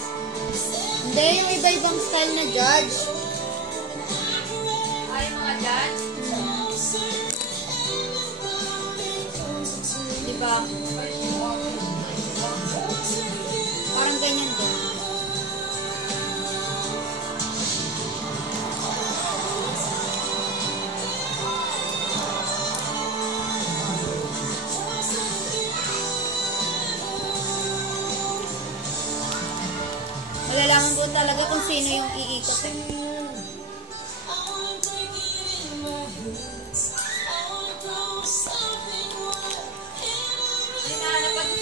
Hindi, yung iba-ibang style na judge. Ay, mga judge. Diba? Parang ganyan din. Malalaman ko talaga kung sino yung iikot eh.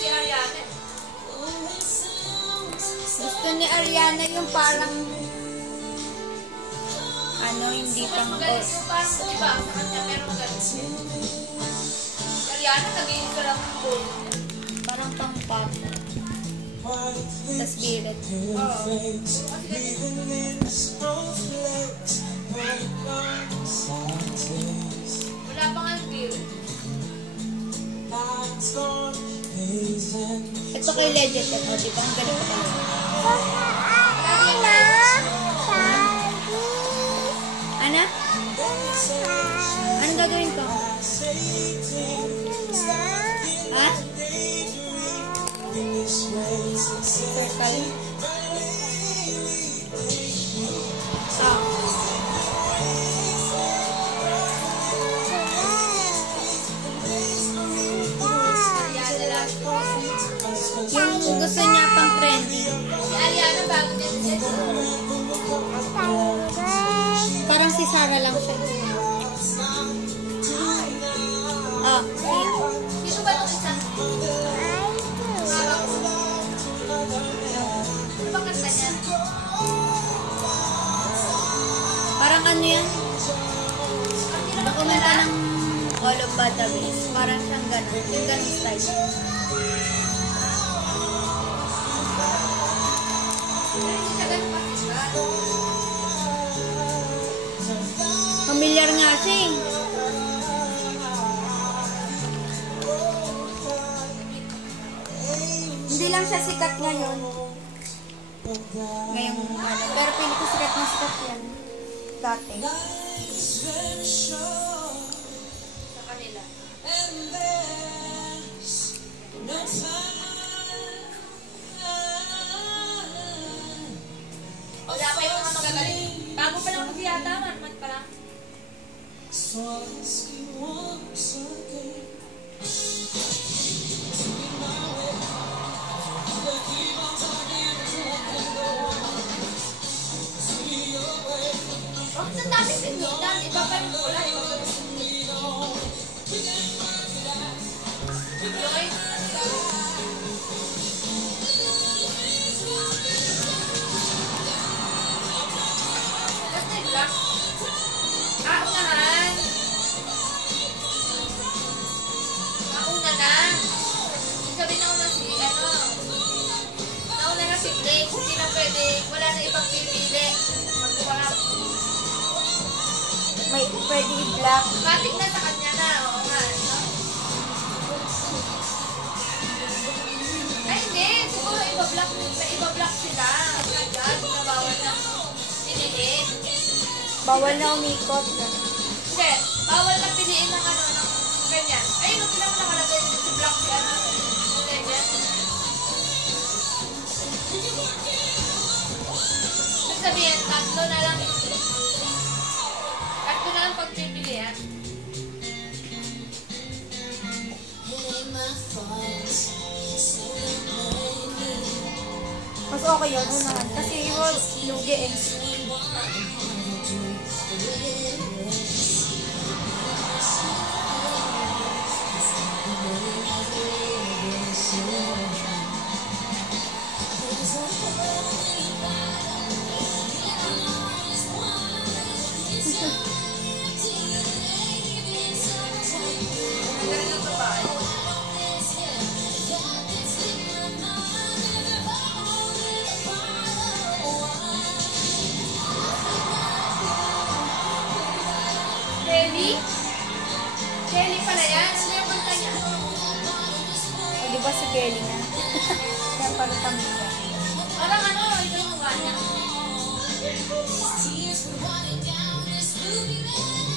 Si Ariana. Gusto ni Ariana yung parang hindi Mas pang magaling yung parang iba sa kanya, pero magaling. Si Ariana, nag-iin ka lang ng gold. parang pang pop sa spirit. Wala pang ang spirit. Ito kay Legend ito, di ba? Ang galing ko tayo. Ana? Anong gagawin ko? Ha? Circle? Ariana lang. Yung gusto niya pang trendy. Si Ariana, bago din siya. Parang si Sarah lang siya. Sino ba itong isa? Ano ba kanta niya? Parang ano yan? Ang hindi naman Kumanta kilala. ng All of Badavis. Parang siyang ganun. Yung ganun style. Hindi siya ganun pakisal. Familiar nga siya eh. Hindi lang siya sikat ngayon. Ngayong pero pili ko sikat na sikat yan. Dati. Sa kanila. Wala pa yung mga magagaling. Bago pa lang mag-yata, man pa lang. Oh, sa dami pinundan. Iba pa yung kulay. Iba pa yung Yoy. Kasi black. Unahan. Una na. Sabi na una si, nauna na si Blake. Hindi na pwede. Wala na ibang pipili. Magkuha. May pwede i-black. Matik na sa kanya na. Oo nga. No? Ay, hindi. Siguro iba-block sila. Agad. Na bawal na piliin. Bawal na umikot. Hindi. Bawal na piliin ng ng ganyan. Ay, nung sila mo nakalagay si block si ganyan. Ibig sabihin, tatlo na lang pagpipilian. Mas okay yun, unahan. Kasi lugi eh. Kelly pala yan. Ano yung kanta niya? O, diba si Kelly na? Kaya parang pamilya. Parang ano, Tears were running down this movie.